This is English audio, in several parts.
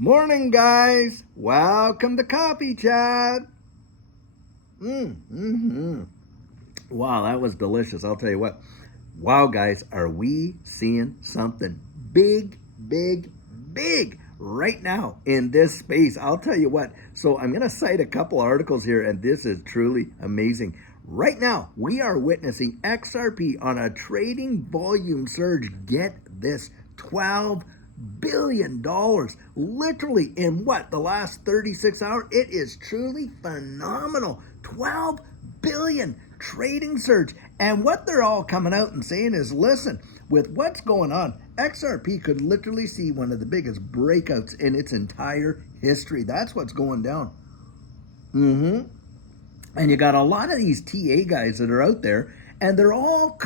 Morning, guys. Welcome to Coffee Chat. Wow, that was delicious. I'll tell you what. Wow, guys, are we seeing something big, big, big right now in this space? I'll tell you what. So I'm going to cite a couple articles here, and this is truly amazing. Right now, we are witnessing XRP on a trading volume surge. Get this, $12 billion literally in what, the last 36 hours. It is truly phenomenal. 12 billion trading surge. And what they're all coming out and saying is, listen, with what's going on, XRP could literally see one of the biggest breakouts in its entire history. That's what's going down. And you got a lot of these TA guys that are out there, and they're all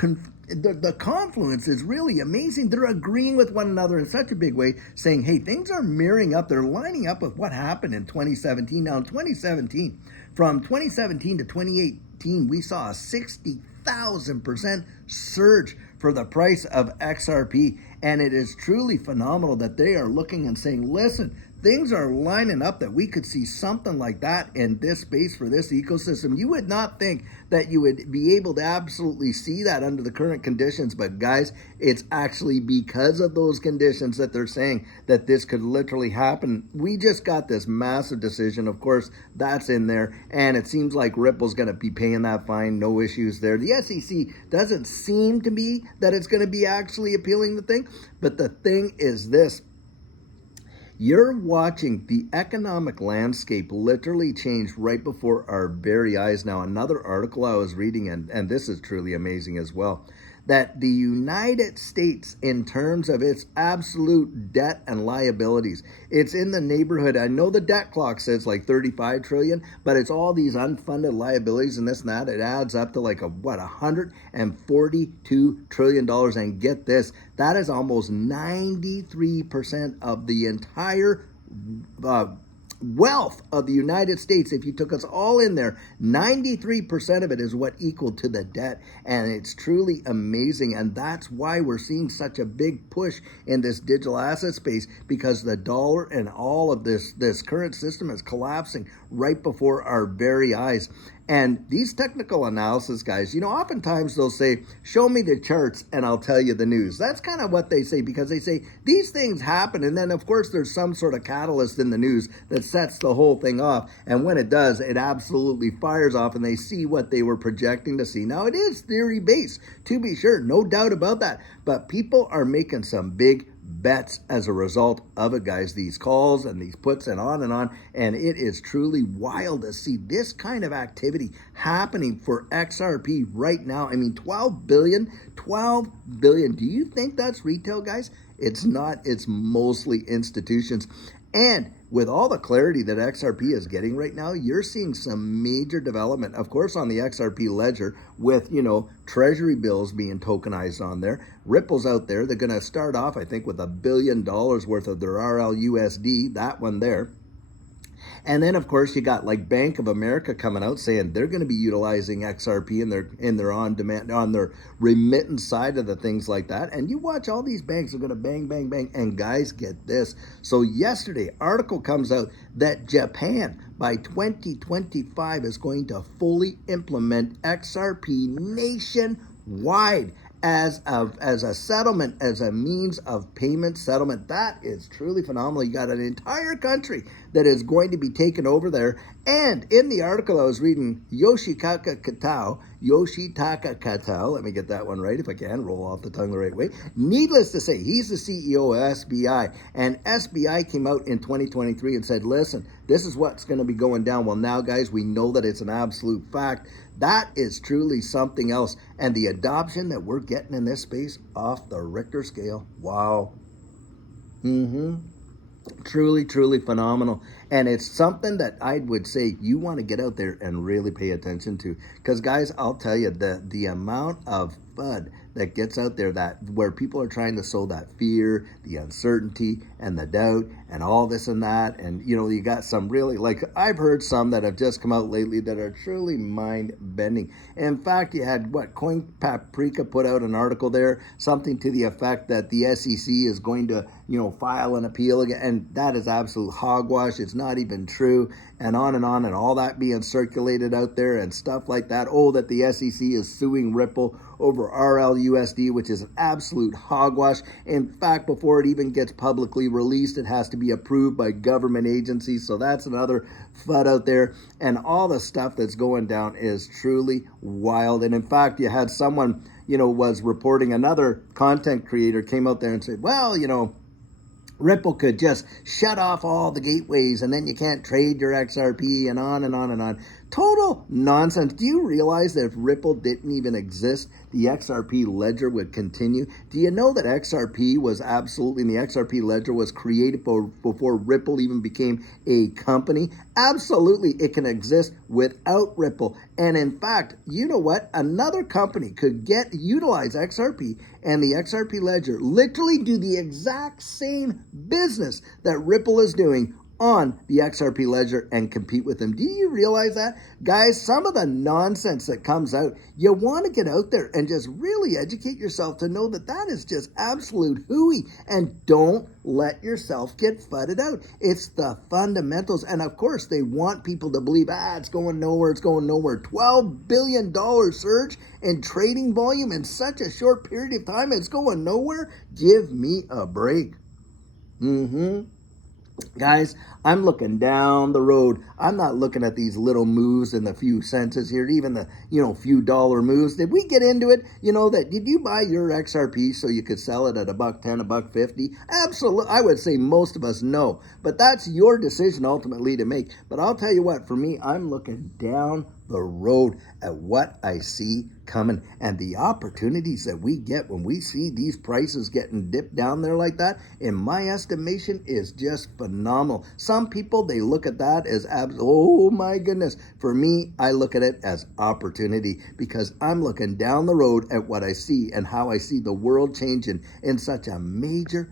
the confluence is really amazing. They're agreeing with one another in such a big way, saying, hey, things are mirroring up. They're lining up with what happened in 2017. Now, in 2017, from 2017 to 2018, we saw a 60,000% surge for the price of XRP. And it is truly phenomenal that they are looking and saying, listen, things are lining up that we could see something like that in this space for this ecosystem. You would not think that you would be able to absolutely see that under the current conditions, but guys, it's actually because of those conditions that they're saying that this could literally happen. We just got this massive decision. Of course, that's in there, and it seems like Ripple's going to be paying that fine. No issues there. The SEC doesn't seem to be that it's going to be actually appealing the thing, but the thing is this. You're watching the economic landscape literally change right before our very eyes. Now, another article I was reading, and this is truly amazing as well, that the United States, in terms of its absolute debt and liabilities, it's in the neighborhood. I know the debt clock says like 35 trillion, but it's all these unfunded liabilities and this and that. It adds up to like $142 trillion. And get this, that is almost 93% of the entire wealth of the United States. If you took us all in there, 93% of it is what equal to the debt. And it's truly amazing. And that's why we're seeing such a big push in this digital asset space, because the dollar and all of this current system is collapsing right before our very eyes. And these technical analysis guys, oftentimes they'll say, show me the charts and I'll tell you the news. That's kind of what they say, because they say these things happen. And then, of course, there's some sort of catalyst in the news that sets the whole thing off. And when it does, it absolutely fires off and they see what they were projecting to see. Now, it is theory based, to be sure, no doubt about that. But people are making some big bets as a result of it, guys. These calls and these puts and on, and it is truly wild to see this kind of activity happening for XRP right now. I mean, 12 billion. Do you think that's retail, guys? It's not. It's mostly institutions. And with all the clarity that XRP is getting right now, you're seeing some major development, of course, on the XRP ledger with, treasury bills being tokenized on there. Ripple's out there. They're going to start off, I think, with $1 billion worth of their RLUSD, that one there. And then, of course, you got like Bank of America coming out saying they're going to be utilizing XRP in their on demand, on their remittance side of the things like that. And you watch all these banks are going to bang, bang, bang. And guys, get this. So yesterday, article comes out that Japan by 2025 is going to fully implement XRP nationwide as a settlement, as a means of payment settlement. That is truly phenomenal. You got an entire country that is going to be taken over there. And in the article I was reading, Yoshitaka Katao, let me get that one right if I can, roll off the tongue the right way. Needless to say, he's the CEO of SBI. And SBI came out in 2023 and said, listen, this is what's going to be going down. Well, now, guys, we know that it's an absolute fact. That is truly something else. And the adoption that we're getting in this space off the Richter scale, wow. Truly, truly phenomenal. And it's something that I would say you want to get out there and really pay attention to. Because, guys, I'll tell you, the amount of FUD that gets out there, that where people are trying to sow that fear, the uncertainty, and the doubt, and all this and that. And, you got some really, like, I've heard some that have just come out lately that are truly mind bending. In fact, you had Coin Paprika put out an article there, something to the effect that the SEC is going to, file an appeal again. And that is absolute hogwash. It's not even true. And on, and all that being circulated out there and stuff like that. Oh, that the SEC is suing Ripple over RLUSD, which is an absolute hogwash. In fact, before it even gets publicly released, it has to be approved by government agencies. So that's another FUD out there. And all the stuff that's going down is truly wild. And in fact, you had someone, was reporting, another content creator came out there and said, well, Ripple could just shut off all the gateways and then you can't trade your XRP and on and on and on. Total nonsense. Do you realize that if Ripple didn't even exist, the XRP ledger would continue? Do you know that XRP was absolutely, and the XRP ledger was created before Ripple even became a company? Absolutely, it can exist without Ripple. And in fact, you know what? Another company could utilize XRP and the XRP ledger, literally do the exact same business that Ripple is doing on the XRP ledger and compete with them. Do you realize that? Guys, some of the nonsense that comes out, you want to get out there and just really educate yourself to know that that is just absolute hooey, and don't let yourself get fudded out. It's the fundamentals. And of course, they want people to believe, it's going nowhere, it's going nowhere. $12 billion surge in trading volume in such a short period of time, it's going nowhere? Give me a break. Guys, I'm looking down the road. I'm not looking at these little moves and the few cents here, even the, few dollar moves. Did we get into it? Did you buy your XRP so you could sell it at $1.10, $1.50? Absolutely. I would say most of us no. But that's your decision ultimately to make. But I'll tell you what, for me, I'm looking down the road at what I see coming and the opportunities that we get when we see these prices getting dipped down there like that, in my estimation, is just phenomenal. Some people, they look at that as oh my goodness. For me, I look at it as opportunity, because I'm looking down the road at what I see and how I see the world changing in such a major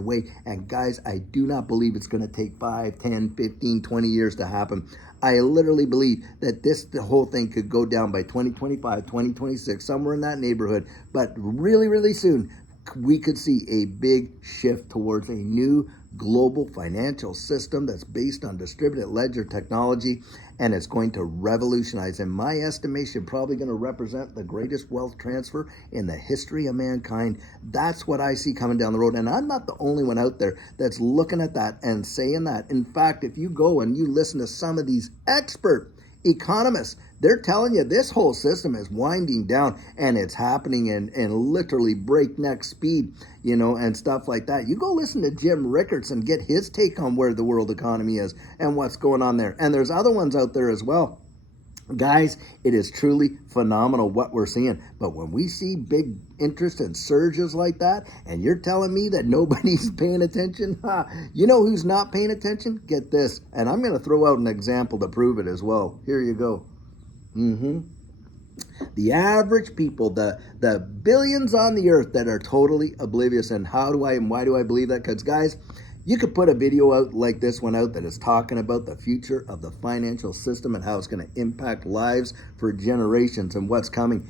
way. And guys, I do not believe it's going to take 5, 10, 15, 20 years to happen. I literally believe that the whole thing could go down by 2025, 2026, somewhere in that neighborhood. But really soon, we could see a big shift towards a new global financial system that's based on distributed ledger technology, and it's going to revolutionize, in my estimation, probably going to represent the greatest wealth transfer in the history of mankind. That's what I see coming down the road, and I'm not the only one out there that's looking at that and saying that. In fact, if you go and you listen to some of these expert economists, they're telling you this whole system is winding down, and it's happening in literally breakneck speed, and stuff like that. You go listen to Jim Rickards and get his take on where the world economy is and what's going on there. And there's other ones out there as well. Guys, it is truly phenomenal what we're seeing. But when we see big interest and surges like that, and you're telling me that nobody's paying attention, you know who's not paying attention? Get this. And I'm going to throw out an example to prove it as well. Here you go. The average people, the billions on the earth that are totally oblivious. And why do I believe that? Because guys, you could put a video out like this one out that is talking about the future of the financial system and how it's going to impact lives for generations and what's coming.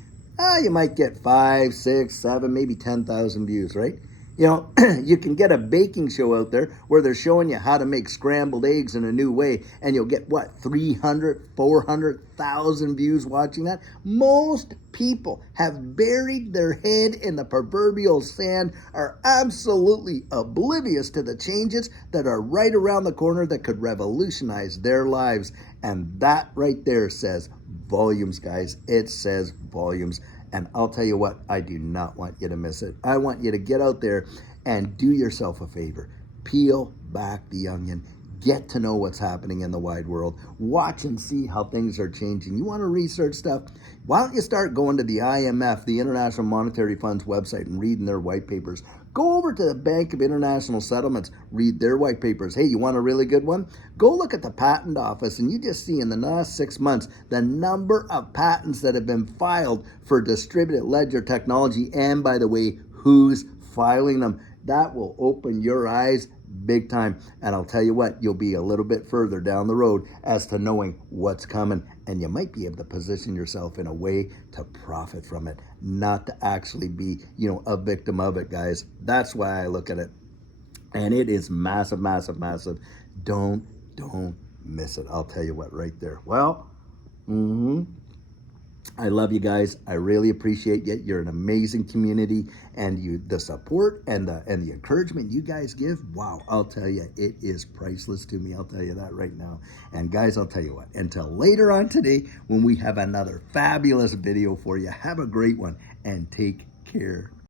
You might get 5, 6, 7, maybe 10,000 views, right? You can get a baking show out there where they're showing you how to make scrambled eggs in a new way, and you'll get 300, 400,000 views watching that. Most people have buried their head in the proverbial sand, are absolutely oblivious to the changes that are right around the corner that could revolutionize their lives. And that right there says volumes, guys. It says volumes. And I'll tell you what, I do not want you to miss it. I want you to get out there and do yourself a favor. Peel back the onion. Get to know what's happening in the wide world. Watch and see how things are changing. You want to research stuff? Why don't you start going to the IMF, the International Monetary Fund's website, and reading their white papers? Go over to the Bank of International Settlements, read their white papers. Hey, you want a really good one? Go look at the Patent Office, and you just see in the last 6 months the number of patents that have been filed for distributed ledger technology, and by the way, who's filing them. That will open your eyes big time. And I'll tell you what, you'll be a little bit further down the road as to knowing what's coming. And you might be able to position yourself in a way to profit from it, not to actually be, a victim of it, guys. That's why I look at it. And it is massive, massive, massive. Don't miss it. I'll tell you what, right there. Well, I love you guys. I really appreciate you. You're an amazing community, and the support and the encouragement you guys give. Wow, I'll tell you, it is priceless to me. I'll tell you that right now. And guys, I'll tell you what. Until later on today, when we have another fabulous video for you. Have a great one and take care.